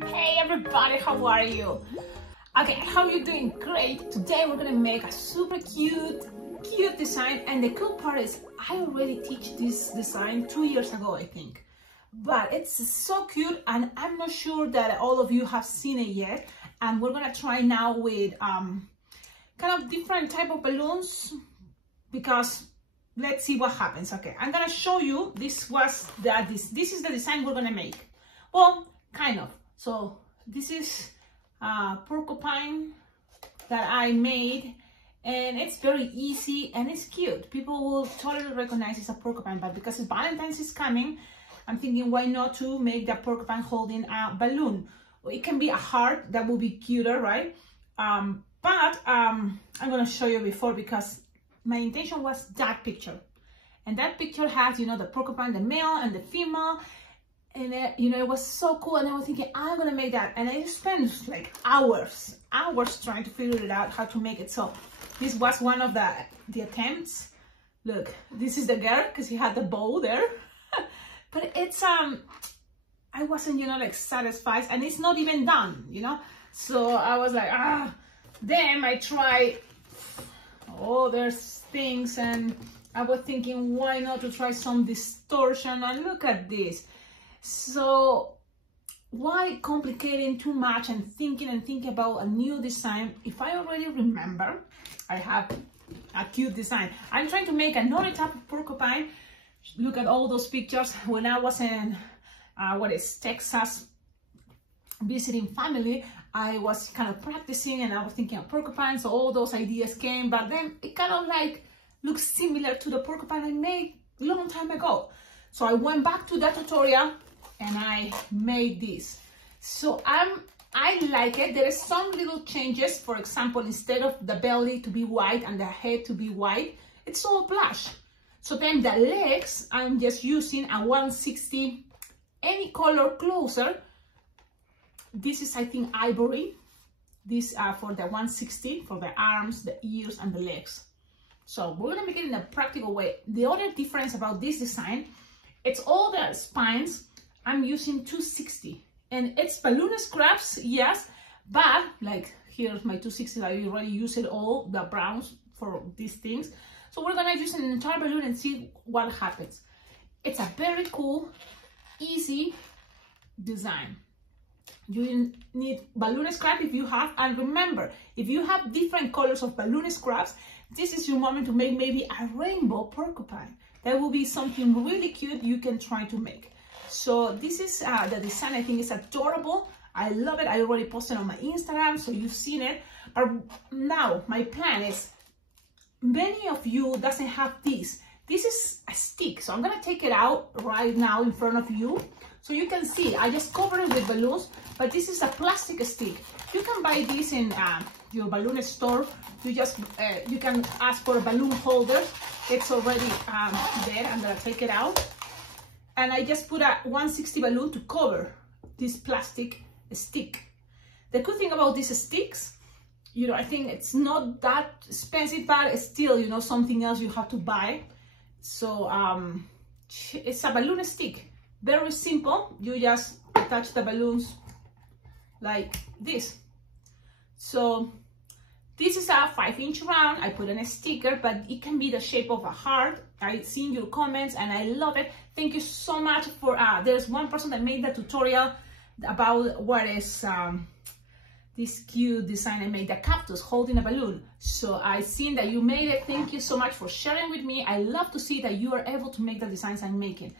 Hey everybody, how are you? Okay, I hope you're doing great. Today we're gonna make a super cute design, and the cool part is I already teach this design 2 years ago, I think. But it's so cute, and I'm not sure that all of you have seen it yet. And we're gonna try now with kind of different type of balloons, because let's see what happens. Okay, I'm gonna show you. This is the design we're gonna make. Well, kind of. So this is porcupine that I made, and it's very easy and it's cute. People will totally recognize it's a porcupine, but because Valentine's is coming, I'm thinking why not to make the porcupine holding a balloon. It can be a heart, that will be cuter, right? I'm gonna show you before, because my intention was that picture, and that picture has, you know, the porcupine, the male and the female, and you know, it was so cool. And I was thinking I'm gonna make that, and I spent like hours trying to figure it out how to make it. So this was one of the attempts. Look, this is the girl, because he had the bow there. But it's I wasn't, you know, like satisfied, and it's not even done, you know. So I was like, then I tried, there's things, and I was thinking why not to try some distortion, and look at this. So why complicating too much and thinking about a new design if I already remember I have a cute design? I'm trying to make another type of porcupine. Look at all those pictures when I was in Texas visiting family. I was kind of practicing, and I was thinking of porcupine, so all those ideas came, but then it kind of like looks similar to the porcupine I made a long time ago. So I went back to that tutorial and I made this. So I like it. There is some little changes. For example, instead of the belly to be white and the head to be white, it's all blush. So then the legs, I'm just using a 160, any color closer. This is, I think, ivory. This for the 160, for the arms, the ears, and the legs. So we're gonna make it in a practical way. The other difference about this design, it's all the spines. I'm using 260, and it's balloon scraps, yes, but like here's my 260. I already used it all, the browns for these things. So we're gonna use an entire balloon and see what happens. It's a very cool, easy design. You need balloon scrap if you have, and remember, if you have different colors of balloon scraps, this is your moment to make maybe a rainbow porcupine. That will be something really cute you can try to make. So this is the design. I think it's adorable. I love it. I already posted on my Instagram, so you've seen it. But now my plan is, many of you doesn't have this. This is a stick, so I'm gonna take it out right now in front of you so you can see. I just covered it with balloons, but this is a plastic stick. You can buy this in your balloon store. You just you can ask for a balloon holder. It's already there. I'm gonna take it out, and I just put a 160 balloon to cover this plastic stick. The good thing about these sticks, you know, I think it's not that expensive, but it's still, you know, something else you have to buy. So it's a balloon stick, very simple. You just attach the balloons like this. So this is a 5-inch round. I put in a sticker, but it can be the shape of a heart. I've seen your comments and I love it. Thank you so much for there's one person that made the tutorial about what is this cute design. I made the cactus holding a balloon. So I seen that you made it. Thank you so much for sharing with me. I love to see that you are able to make the designs I'm making.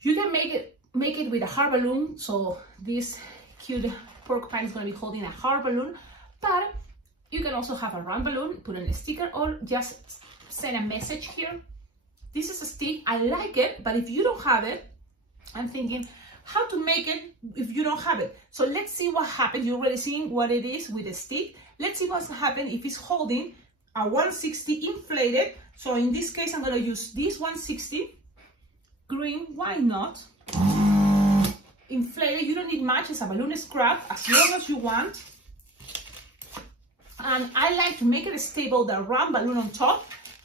You can make it with a heart balloon. So this cute porcupine is going to be holding a heart balloon, but you can also have a round balloon, put in a sticker, or just send a message here. This is a stick. I like it, but if you don't have it, I'm thinking how to make it if you don't have it. So let's see what happens. You're already seeing what it is with a stick. Let's see what's happening if it's holding a 160 inflated. So in this case, I'm going to use this 160 green. Why not? Inflated. You don't need much. It's a balloon scrap, as long as you want. And I like to make it stable, the round balloon on top.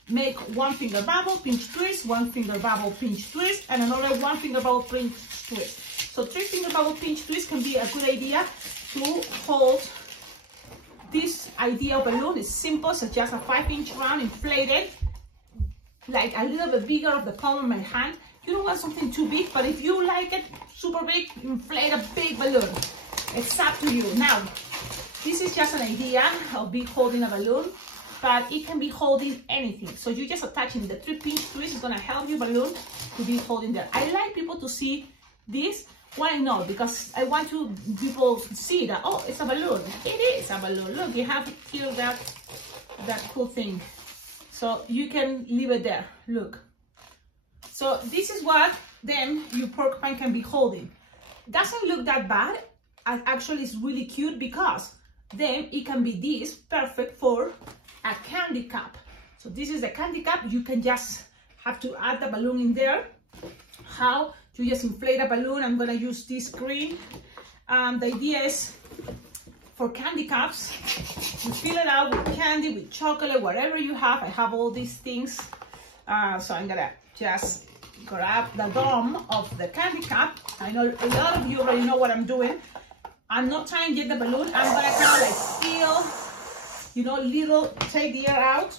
Make one finger bubble, pinch twist, one finger bubble, pinch twist, and another one finger bubble, pinch twist. So 3-finger bubble pinch twist can be a good idea to hold this idea of balloon. Is simple, so just a 5-inch round inflated, like a little bit bigger of the palm of my hand. You don't want something too big, but if you like it super big, inflate a big balloon. It's up to you. Now, this is just an idea of holding a balloon, but it can be holding anything. So you just attaching the 3-pinch twist is gonna help your balloon to be holding there. I like people to see this. Why not? Because I want people to see that, oh, it's a balloon. It is a balloon. Look, you have here that cool thing. So you can leave it there. Look. So this is what then your porcupine can be holding. Doesn't look that bad. Actually, it's really cute because then it can be this, perfect for a candy cup. So this is a candy cup. You can just have to add the balloon in there. How? You just inflate a balloon. I'm gonna use this green. The idea is for candy cups, you fill it out with candy, with chocolate, whatever you have. I have all these things. So I'm gonna just grab the dome of the candy cup. I know a lot of you already know what I'm doing. I'm not tying yet the balloon. I'm gonna kind of like seal, you know, take the air out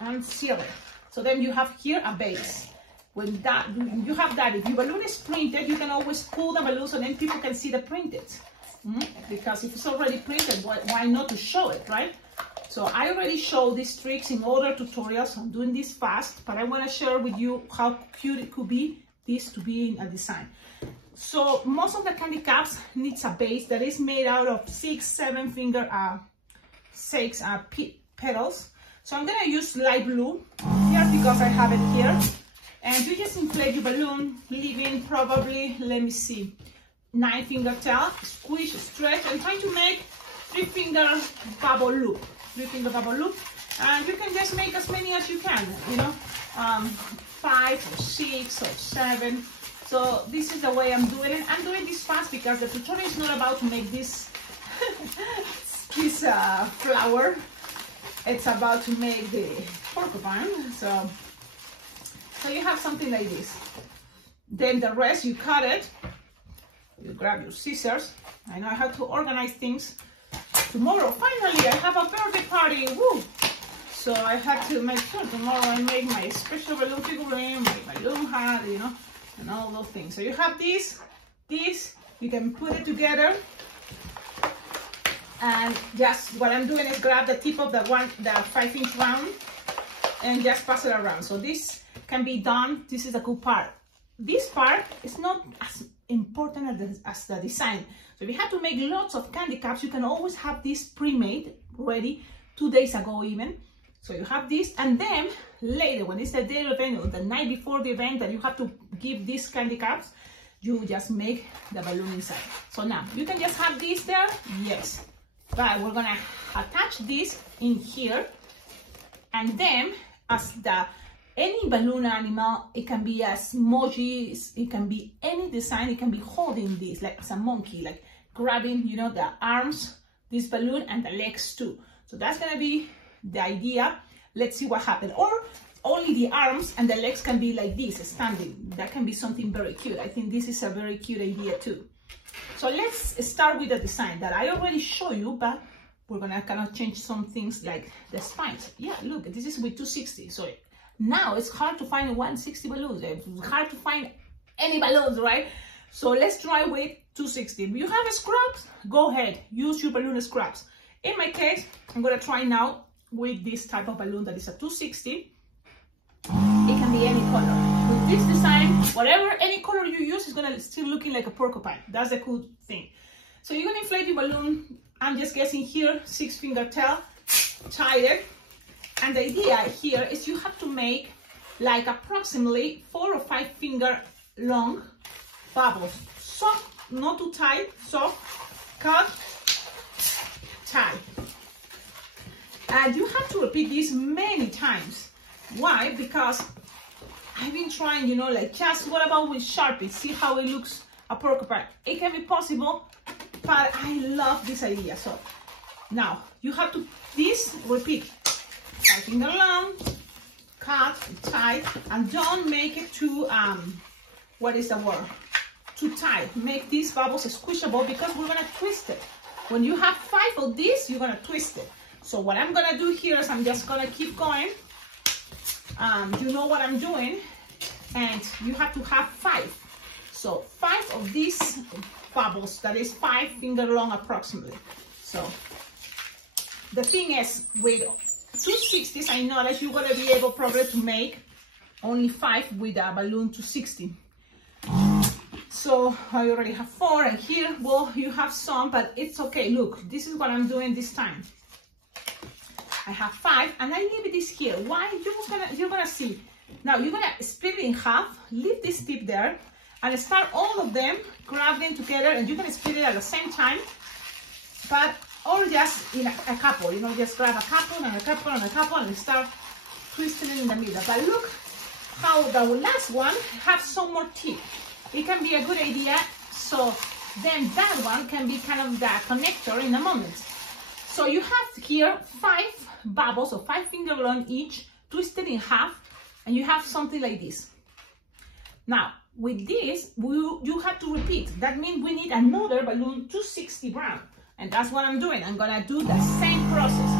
and seal it. So then you have here a base. When you have that, if your balloon is printed, you can always pull the balloon so then people can see the printed. Because if it's already printed, why not to show it, right? So I already showed these tricks in other tutorials. I'm doing this fast, but I want to share with you how cute it could be, this to be in a design. So most of the candy cups needs a base that is made out of 6-7 finger petals. So I'm gonna use light blue here because I have it here. And you just inflate your balloon, leaving probably, let me see, 9-finger tail, squish, stretch, and try to make 3-finger bubble loop. 3-finger bubble loop. And you can just make as many as you can, you know, 5 or 6 or 7. So this is the way I'm doing it. I'm doing this fast because the tutorial is not about to make this, this flower. It's about to make the porcupine. So you have something like this. Then the rest, you cut it. You grab your scissors. I know I have to organize things. Tomorrow, finally, I have a birthday party. Woo! So I have to make sure tomorrow I make my special balloon figurine, my balloon hat, you know, and all those things. So you have this, you can put it together. And just what I'm doing is grab the tip of the 5-inch round and just pass it around. So this can be done. This is a cool part. This part is not as important as the design. So if you have to make lots of candy cups, you can always have this pre-made, ready, 2 days ago even. So you have this, and then later, when it's the day of the event or the night before the event that you have to give these candy cups, you just make the balloon inside. So now, you can just have this there, yes. But we're gonna attach this in here, and then as any balloon animal, it can be as emojis, it can be any design, it can be holding this, like as a monkey, like grabbing, you know, the arms, this balloon, and the legs too. So that's gonna be the idea. Let's see what happens. Or only the arms and the legs can be like this, standing. That can be something very cute. I think this is a very cute idea too. So let's start with the design that I already showed you, but we're gonna kind of change some things like the spines. Yeah, look, this is with 260. So now it's hard to find 160 balloons. It's hard to find any balloons, right? So let's try with 260. If you have scraps, go ahead, use your balloon scraps. In my case, I'm gonna try now with this type of balloon that is a 260. It can be any color. With this design, whatever, any color you use is gonna still looking like a porcupine. That's the cool thing. So you're gonna inflate your balloon. I'm just guessing here, 6-finger tail, tie it. And the idea here is you have to make like approximately 4 or 5 finger long bubbles. Soft, not too tight, soft, cut, tie. And you have to repeat this many times. Why? Because I've been trying, you know, like just what about with Sharpie? See how it looks a porcupine. It can be possible, but I love this idea. So now you have to repeat. 5 finger long, cut, tie, and don't make it too, what is the word? too tight. Make these bubbles squishable because we're gonna twist it. When you have 5 of these, you're gonna twist it. So what I'm gonna do here is I'm just gonna keep going. You know what I'm doing, and you have to have 5. So 5 of these bubbles, that is 5 finger long approximately. So the thing is, with 260s, I know that you're gonna be able probably to make only 5 with a balloon 260. So I already have 4, and here, well, you have some, but it's okay. Look, this is what I'm doing this time. I have 5, and I leave this here. Why? You're gonna see. Now you're gonna split it in half, leave this tip there, and start all of them, grab them together, and you're gonna split it at the same time, but or just in a couple, you know, just grab a couple and a couple and a couple and start twisting it in the middle. But look how the last one has some more tip. It can be a good idea, so then that one can be kind of the connector in a moment. So you have here 5 bubbles, or 5 finger long each, twisted in half, and you have something like this. Now, with this, you have to repeat. That means we need another balloon 260 brown, and that's what I'm doing. I'm gonna do the same process.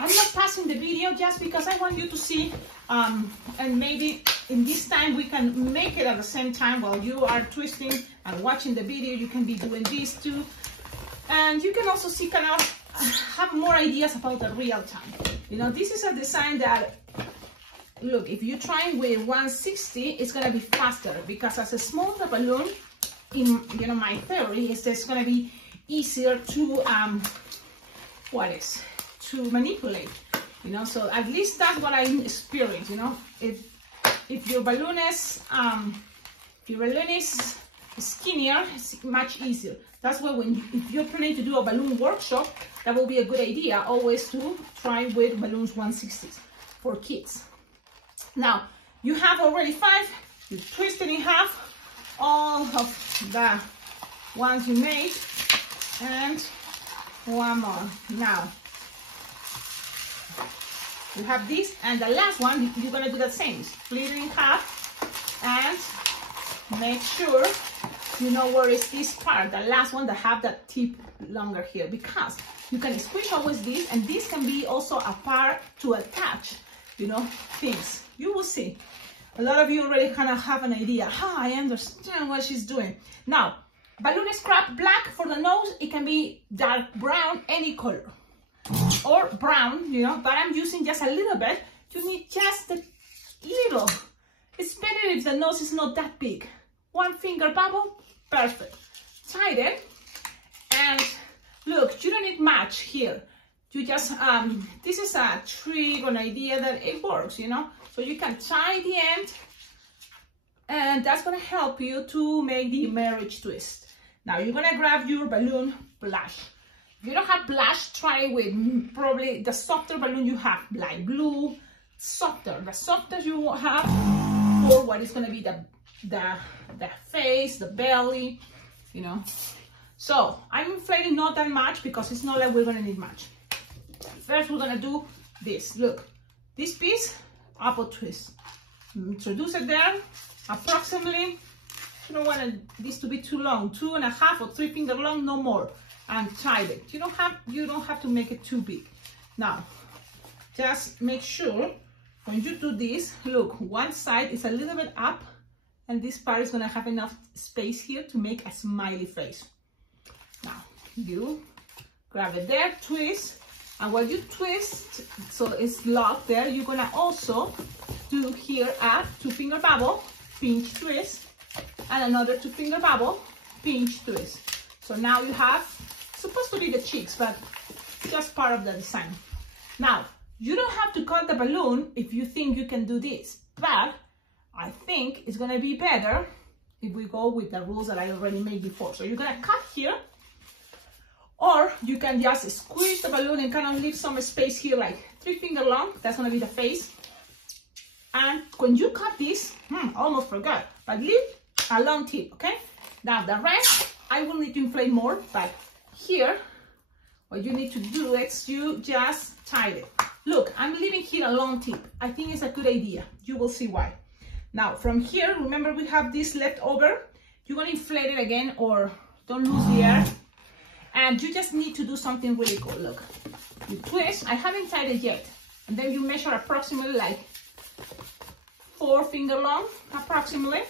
I'm not passing the video just because I want you to see, and maybe in this time we can make it at the same time while you are twisting and watching the video. You can be doing this too, and you can also see, kind of have more ideas about the real time. You know, this is a design that, look, if you're trying with 160, it's gonna be faster because as a smaller balloon, in, you know, my theory is it's gonna be easier to to manipulate, you know. So at least that's what I experienced. You know, if your balloon is skinnier, it's much easier. That's why if you're planning to do a balloon workshop, that will be a good idea always to try with balloons 160s for kids. Now you have already 5. You twist it in half, all of the ones you made, and one more. Now you have this, and the last one you're gonna do the same. Split it in half and make sure you know where is this part, the last one that have that tip longer here, because you can squish always this, and this can be also a part to attach, you know, things. You will see. A lot of you already kind of have an idea. I understand what she's doing. Now, balloon scrap black for the nose. It can be dark brown, any color, or brown, you know, but I'm using just a little bit. You need just a little. It's better if the nose is not that big. 1 finger bubble, perfect. Tie it, and look, you don't need much here. You just, this is a trick or an idea that it works, you know. So you can tie the end, and that's gonna help you to make the marriage twist. Now you're gonna grab your balloon blush. If you don't have blush, try with probably the softer balloon you have, like blue, softer. The softer you have for what is gonna be the face, the belly, you know. So I'm inflating not that much because it's not like we're gonna need much. First we're gonna do this. Look, this piece, apple twist. Introduce it there, approximately. You don't want this to be too long, 2.5 or 3 finger long, no more. And tie it. You don't have to make it too big. Now, just make sure when you do this, look, one side is a little bit up, and this part is gonna have enough space here to make a smiley face. Now, you grab it there, twist, and while you twist, so it's locked there, you're gonna also do here a 2 finger bubble, pinch twist, and another 2 finger bubble, pinch twist. So now you have, supposed to be the cheeks, but just part of the design. Now, you don't have to cut the balloon if you think you can do this, but I think it's gonna be better if we go with the rules that I already made before. So you're gonna cut here, or you can just squeeze the balloon and kind of leave some space here, like 3 finger long. That's gonna be the face. And when you cut this, almost forgot, but leave a long tip, okay? Now the rest, I will need to inflate more, but here, what you need to do is you just tie it. Look, I'm leaving here a long tip. I think it's a good idea. You will see why. Now, from here, remember we have this left over. you're gonna inflate it again or don't lose the air. And you just need to do something really cool. Look, you twist, I haven't tied it yet. And then you measure approximately like 4 finger long, approximately.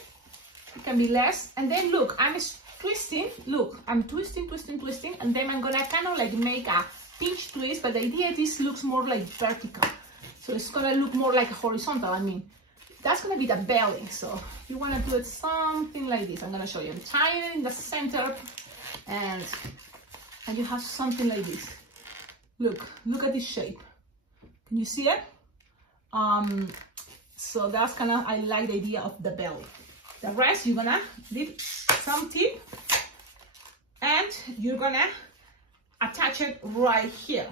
It can be less. And then look, I'm twisting, look, I'm twisting, and then I'm gonna kind of like make a pinch twist, but the idea this looks more like vertical. So it's gonna look more like horizontal, I mean. That's gonna be the belly, so you wanna do it something like this. I'm gonna show you. I'm tying it in the center, and you have something like this. Look at this shape. Can you see it? So that's kind of, I like the idea of the belly. The rest, you're gonna leave some tip, and you're gonna attach it right here.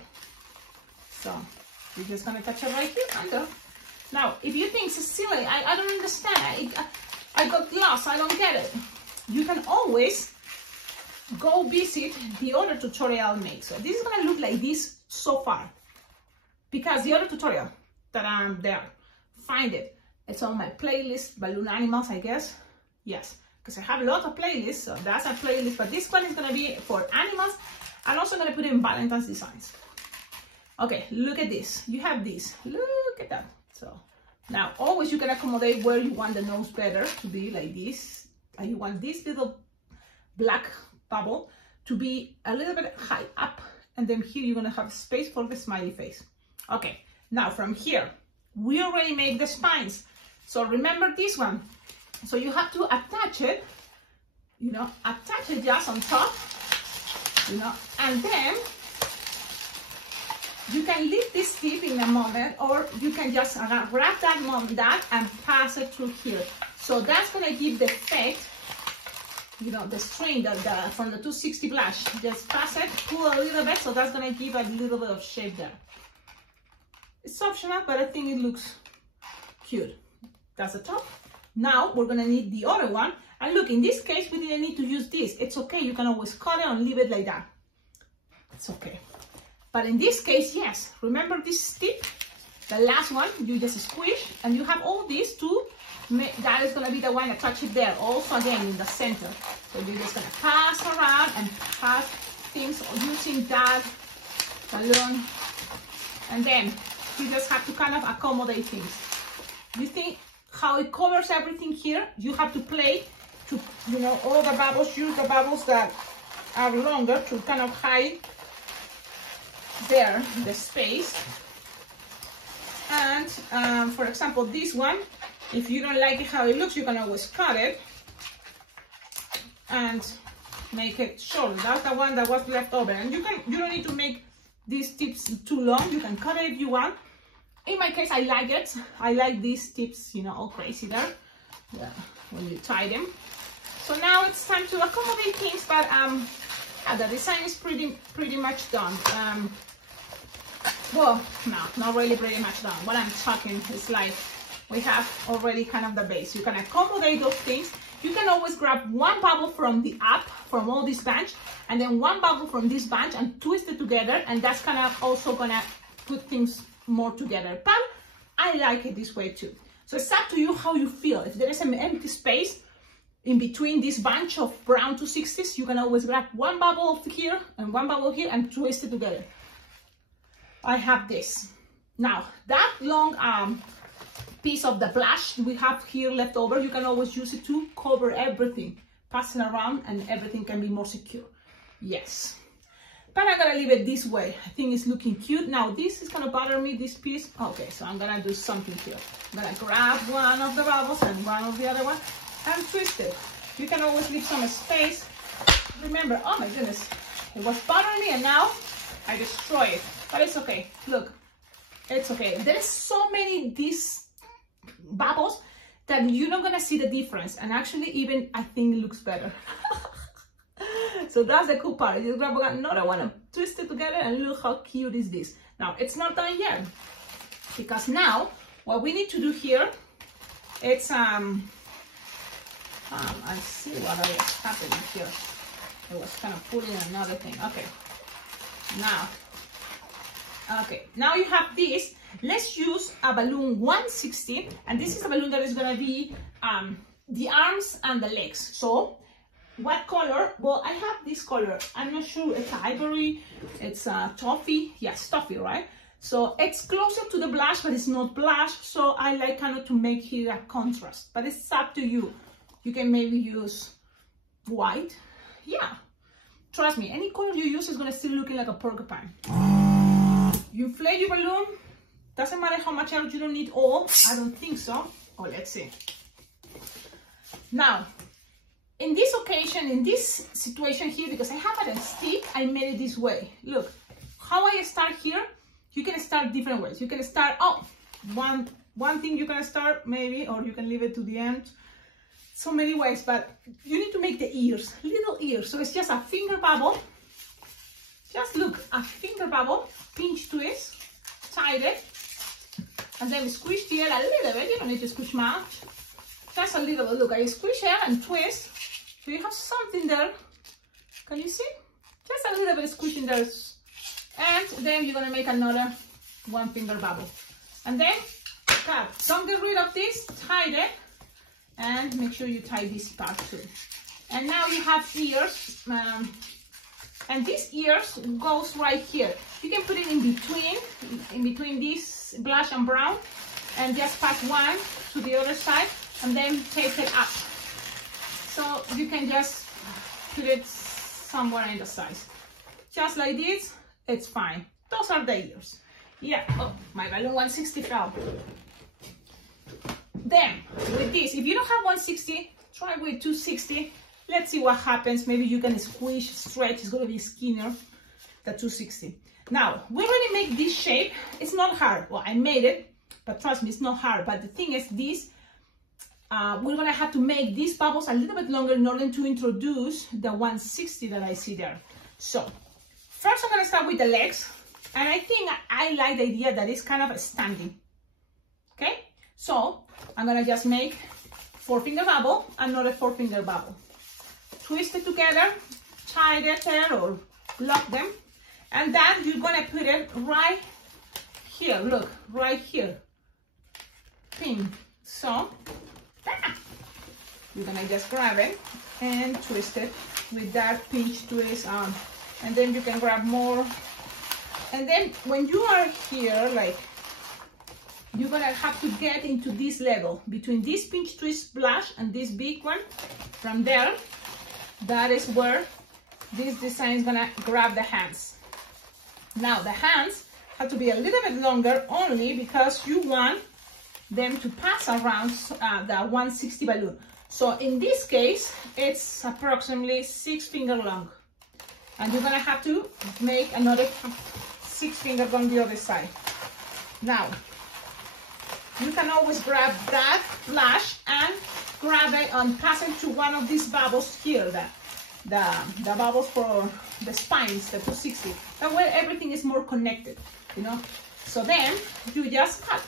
So you're just gonna attach it right here under. Now, if you think, Cecilia, I don't understand, I got lost, I don't get it. You can always go visit the other tutorial I made. So this is gonna look like this so far, because the other tutorial that I'm there, find it. It's on my playlist, Balloon Animals, I guess. Yes, because I have a lot of playlists, so that's a playlist, but this one is gonna be for animals. I'm also gonna put in Valentine's designs. Okay, look at this. You have this, look at that. So now always you can accommodate where you want the nose better to be, like this. And you want this little black bubble to be a little bit high up, and then here you're gonna have space for the smiley face. Okay, now from here, we already made the spines. So remember this one. So you have to attach it, you know, attach it just on top, you know, and then you can leave this tip in a moment, or you can just grab that and pass it through here. So that's gonna give the effect, you know, the strain from the 260 blush. Just pass it, pull a little bit, so that's gonna give a little bit of shape there. It's optional, but I think it looks cute. That's the top. Now we're gonna need the other one. And look, in this case, we didn't need to use this. It's okay, you can always cut it and leave it like that. It's okay. But in this case, yes, remember this tip? The last one, you just squish, and you have all these two. That is gonna be the one attach it there, also again in the center. So you're just gonna pass around and pass things using that balloon. And then you just have to kind of accommodate things. You think how it covers everything here? You have to play to, you know, all the bubbles, use the bubbles that are longer to kind of hide there the space. And for example, this one, if you don't like it how it looks, you can always cut it and make it short. That's the one that was left over, and you don't need to make these tips too long. You can cut it if you want. In my case, I like it. I like these tips, you know, all crazy there. Yeah, when you tie them. So now it's time to accommodate things, but the design is pretty much done. Well, no, not really pretty much done. What I'm talking is like we have already kind of the base. You can accommodate those things. You can always grab one bubble from the up, from all this bunch, and then one bubble from this bunch and twist it together, and that's kind of also gonna put things more together. But I like it this way too. So it's up to you how you feel. If there is an empty space in between this bunch of brown 260s, you can always grab one bubble here and one bubble here and twist it together. I have this. Now, that long piece of the blush we have here left over, you can always use it to cover everything, pass it around, and everything can be more secure. Yes. But I'm gonna leave it this way. I think it's looking cute. Now, this is gonna bother me, this piece. Okay, so I'm gonna do something here. I'm gonna grab one of the bubbles and one of the other one and twist it. You can always leave some space. Remember, oh my goodness, it was bothering me and now I destroy it. But it's okay, look, it's okay. There's so many these bubbles that you're not gonna see the difference. And actually even, I think it looks better. So that's the cool part. You grab another one and twist it together and look how cute is this. Now, it's not done yet. Because now, what we need to do here, it's, I see what is happening here. I was kind of pulling another thing. Okay. Now you have this. Let's use a balloon 160, and this is a balloon that is going to be the arms and the legs. So what color? Well, I have this color. I'm not sure. It's ivory. It's toffee. Yes, toffee, right? So it's closer to the blush, but it's not blush. So I like kind of to make here a contrast. But it's up to you. You can maybe use white. Yeah. Trust me, any color you use is going to still looking like a porcupine. You inflate your balloon. Doesn't matter how much air, you don't need all. I don't think so. Oh, let's see. Now, in this occasion, in this situation here, because I have a stick, I made it this way. Look, how I start here, you can start different ways. You can start, one thing you can start maybe, or you can leave it to the end. So many ways, but you need to make the ears, little ears. So it's just a finger bubble. Just look, a finger bubble, pinch twist, tie it, and then squish here a little bit. You don't need to squish much. Just a little bit. Look, I squish here and twist. So you have something there. Can you see? Just a little bit squishing there. And then you're going to make another one finger bubble. And then, don't get rid of this. Tie it. And make sure you tie this part too. And now you have ears. And these ears goes right here. You can put it in between this blush and brown. And just pass one to the other side. And then tape it up. So you can just put it somewhere in the size. Just like this, it's fine. Those are the ears. Yeah, oh, my balloon 160 fell. Then, with this, if you don't have 160, try with 260. Let's see what happens. Maybe you can squish, stretch. It's going to be skinnier than 260. Now, we already make this shape. It's not hard. Well, I made it, but trust me, it's not hard. But the thing is, this, we're going to have to make these bubbles a little bit longer in order to introduce the 160 that I see there. So, first I'm going to start with the legs. And I think I like the idea that it's kind of standing. Okay? So, I'm going to just make 4-finger bubble, another 4-finger bubble. Twist it together, tie it there or lock them. And then you're going to put it right here. Look, right here. Pin. So, you're going to just grab it and twist it with that pinch twist. And then you can grab more. And then when you are here, like, you're gonna have to get into this level between this pinch twist blush and this big one. From there, that is where this design is gonna grab the hands. Now the hands have to be a little bit longer only because you want them to pass around the 160 balloon. So in this case, it's approximately 6-finger long. And you're gonna have to make another 6-finger on the other side. Now, you can always grab that blush and grab it and pass it to one of these bubbles here, the bubbles for the spines, the 260. That way everything is more connected, you know. So then you just cut.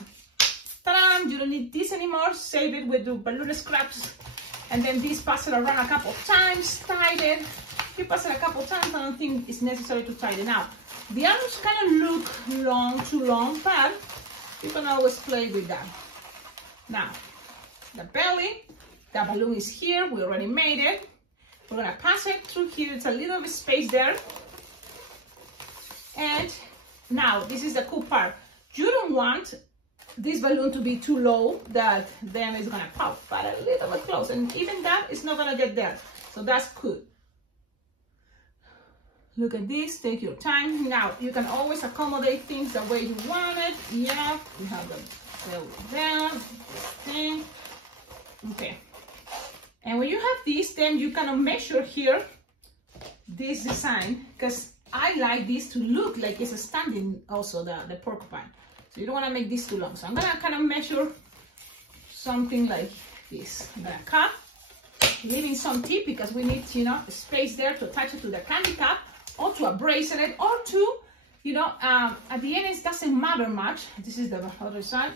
Ta-da! You don't need this anymore. Save it with the balloon scraps. And then this, pass it around a couple of times, tie it. You pass it a couple of times, I don't think it's necessary to tie it now. The arms kind of look long, too long, but you can always play with that. Now, the belly, the balloon is here. We already made it. We're gonna pass it through here. It's a little bit space there. And now, this is the cool part. You don't want this balloon to be too low that then it's gonna pop, but a little bit close. And even that is not gonna get there. So that's good. Look at this, take your time. Now, you can always accommodate things the way you want it. Yeah, you have the belly there, thing. Okay. And when you have this, then you kind of measure here this design, because I like this to look like it's standing also, the porcupine. So you don't want to make this too long. So I'm going to kind of measure something like this. I'm going to cut, leaving some tip because we need, you know, space there to attach it to the candy cap, or to a bracelet, or to, you know, at the end it doesn't matter much. This is the other side.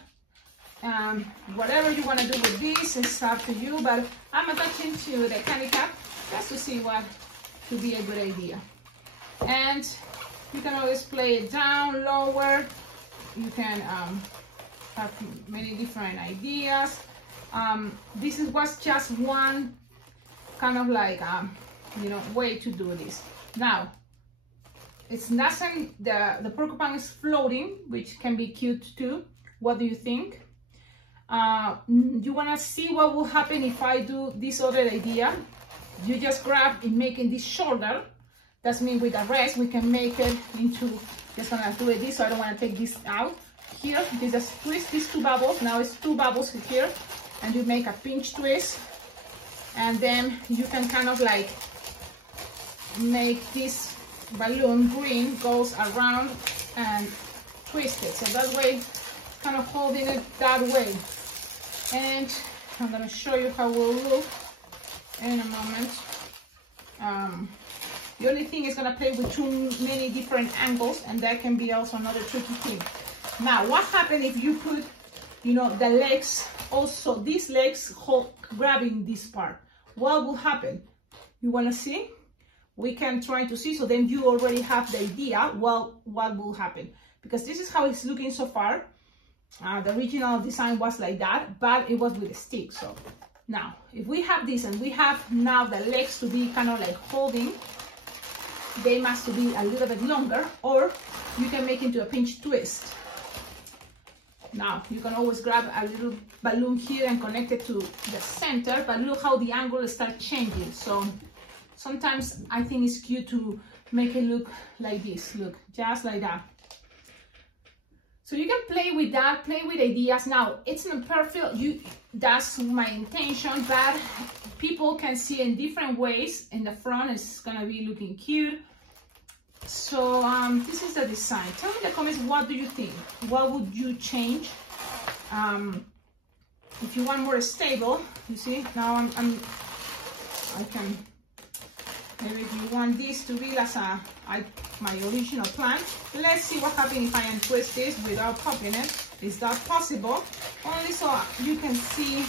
Whatever you want to do with this is up to you, but I'm attaching to the candy cap just to see what could be a good idea. And you can always play it down, lower. You can have many different ideas. This was just one kind of like you know, way to do this. Now it's nothing, the porcupine is floating, which can be cute too. What do you think? You want to see what will happen if I do this other idea? You just grab in making this shoulder. That's mean with the rest we can make it into, just gonna do it this, so I don't want to take this out here. You just twist these two bubbles. Now it's two bubbles here, and you make a pinch twist, and then you can kind of like make this balloon green goes around and twist it, so that way kind of holding it that way. And I'm going to show you how it will look in a moment. The only thing is going to play with too many different angles, and that can be also another tricky thing. Now what happens if you put, you know, the legs also, these legs grabbing this part? What will happen? You want to see? We can try to see, so then you already have the idea what will happen, because this is how it's looking so far. The original design was like that, but it was with a stick. So now if we have this and we have now the legs to be kind of like holding, they must be a little bit longer, or you can make into a pinch twist. Now you can always grab a little balloon here and connect it to the center, but look how the angle starts changing. So sometimes I think it's cute to make it look like this, look, just like that. So you can play with that, play with ideas. Now it's not perfect, that's my intention, but people can see in different ways. In the front it's gonna be looking cute. So this is the design. Tell me in the comments, what do you think? What would you change? If you want more stable, you see, now I can, maybe if you want this to be as my original plan. Let's see what happens if I untwist this without popping it. Is that possible? Only so you can see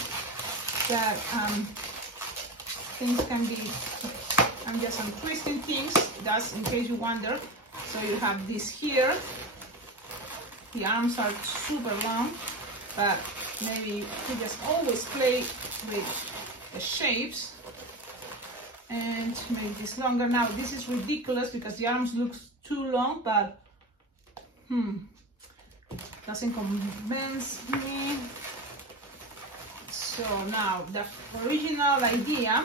that things can be, I'm just untwisting things, that's in case you wonder. So you have this here, the arms are super long, but maybe you just always play with the shapes and make this longer. Now this is ridiculous because the arms looks too long, but doesn't convince me. So now the original idea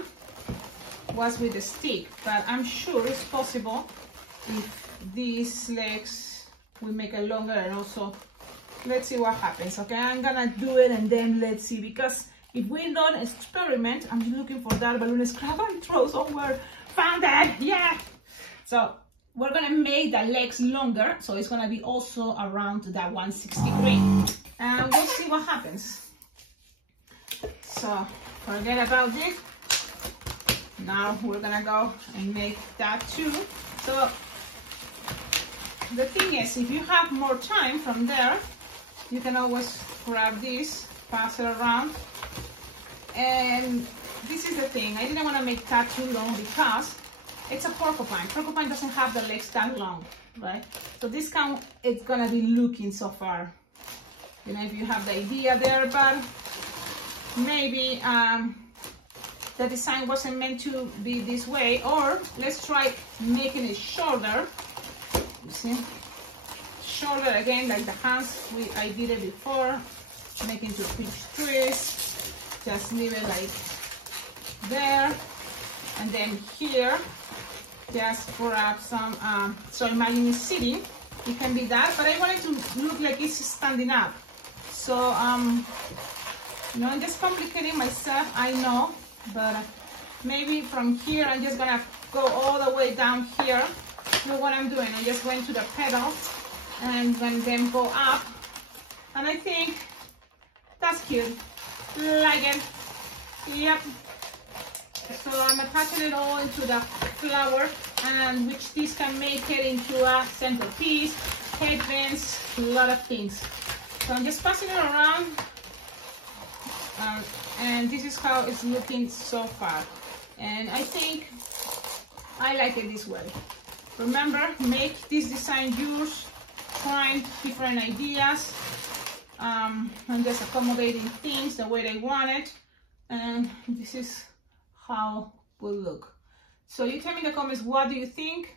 was with a stick, but I'm sure it's possible if these legs we make it longer. And also let's see what happens. Okay, I'm gonna do it and then let's see, because if we don't experiment, I'm looking for that balloon scrap and throw somewhere. Found that, yeah. So we're gonna make the legs longer, so it's gonna be also around that 160 degree, and we'll see what happens. So forget about this. Now we're gonna go and make that too. So the thing is, if you have more time from there, you can always grab this, pass it around. And this is the thing, I didn't want to make that too long because it's a porcupine. Porcupine doesn't have the legs that long, right? So this count, it's gonna be looking so far. You know, if you have the idea there, but maybe the design wasn't meant to be this way. Or let's try making it shorter. You see, shorter again, like the hands. I did it before, making to a pinch twist. Just leave it like there, and then here just grab some so imagine it's sitting, it can be that, but I want it to look like it's standing up. So you know, I'm just complicating myself, I know, but maybe from here I'm just gonna go all the way down here. Look what I'm doing, I just went to the pedal and then go up, and I think that's cute. Like it. Yep. So I'm attaching it all into the flower, and which this can make it into a centerpiece, headbands, a lot of things. So I'm just passing it around, and this is how it's looking so far. And I think I like it this way. Remember, make this design yours, find different ideas. I'm just accommodating things the way they want it, and this is how will look. So you tell me in the comments, what do you think?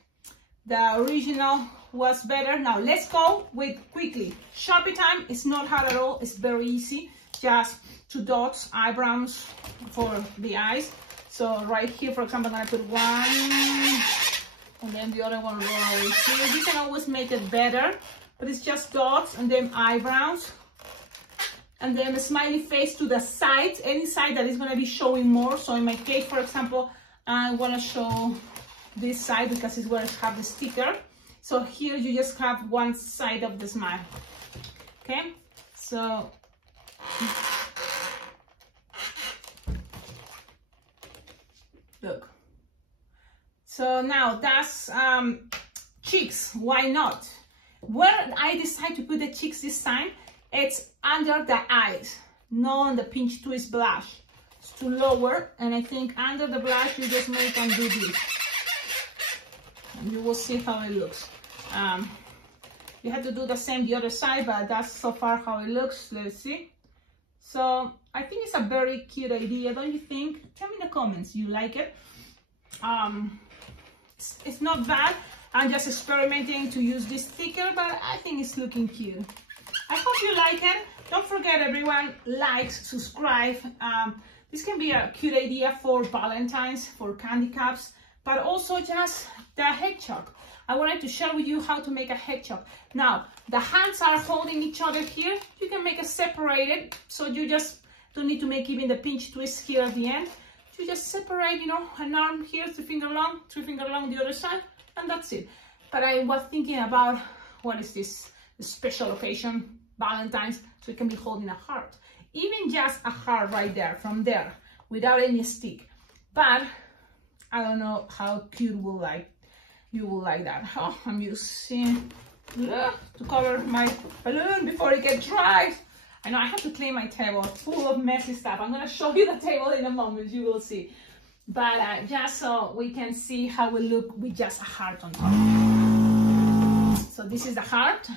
The original was better. Now let's go with quickly. Sharpie time is not hard at all. It's very easy. Just 2 dots, eyebrows for the eyes. So right here, for example, I'm gonna put 1, and then the other one right here. You can always make it better, but it's just dots and then eyebrows. And then a smiley face to the sides, any side that is gonna be showing more. So in my case, for example, I wanna show this side because it's where I have the sticker. So here you just have one side of the smile. Okay, so look. So now that's cheeks. Why not? Where I decide to put the cheeks this time, it's under the eyes, not on the pinch twist blush. It's too lower, and I think under the blush you just make and do this. And you will see how it looks. You have to do the same the other side, but that's so far how it looks. Let's see. So I think it's a very cute idea, don't you think? Tell me in the comments, you like it? It's not bad. I'm just experimenting to use this sticker, but I think it's looking cute. I hope you like it. Don't forget, everyone, like, subscribe. This can be a cute idea for Valentines, for candy cups, but also just the hedgehog. I wanted to share with you how to make a hedgehog. Now, the hands are holding each other here. You can make it separated, so you just don't need to make even the pinch twist here at the end. You just separate, you know, an arm here, 3 finger long the other side, and that's it. But I was thinking about, what is this? The special occasion, Valentine's, so it can be holding a heart. Even just a heart right there, from there, without any stick. But I don't know how cute you will like that. Oh, I'm using to cover my balloon before it gets dry. I know I have to clean my table, full of messy stuff. I'm gonna show you the table in a moment, you will see. But just so we can see how it look with just a heart on top. So this is the heart.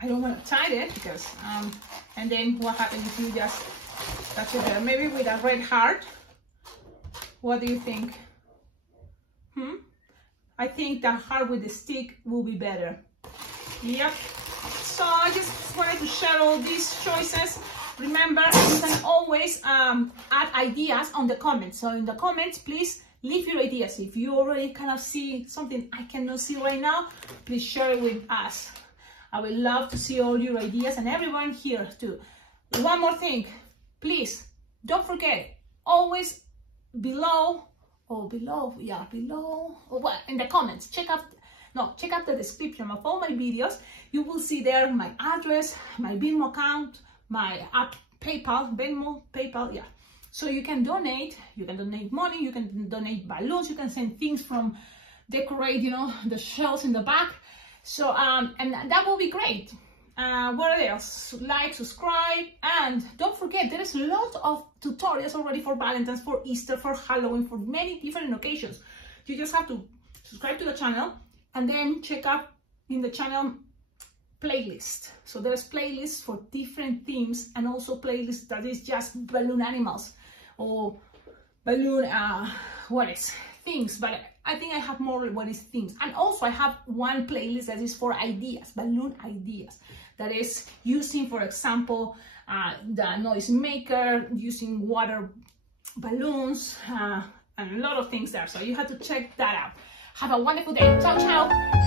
I don't want to tie it because, and then what happens if you just touch it there? Maybe with a red heart. What do you think? I think the heart with the stick will be better. Yep. So I just wanted to share all these choices. Remember, you can always add ideas on the comments. So in the comments, please leave your ideas. If you already kind of see something I cannot see right now, please share it with us. I would love to see all your ideas and everyone here too. One more thing, please don't forget, always below, or well, in the comments, check out the description of all my videos. You will see there my address, my Venmo account, my PayPal, Venmo, PayPal, yeah. So you can donate money, you can donate balloons, you can send things from decorate, you know, the shelves in the back. So, and that will be great. What else? Like, subscribe, and don't forget, there is a lot of tutorials already for Valentine's, for Easter, for Halloween, for many different occasions. You just have to subscribe to the channel and then check out in the channel playlist. So there's playlists for different themes, and also playlists that is just balloon animals or balloon things, but I think I have more what is themes. And also I have one playlist that is for ideas, balloon ideas, that is using, for example, the noise maker, using water balloons, and a lot of things there. So you have to check that out. Have a wonderful day. Ciao, ciao.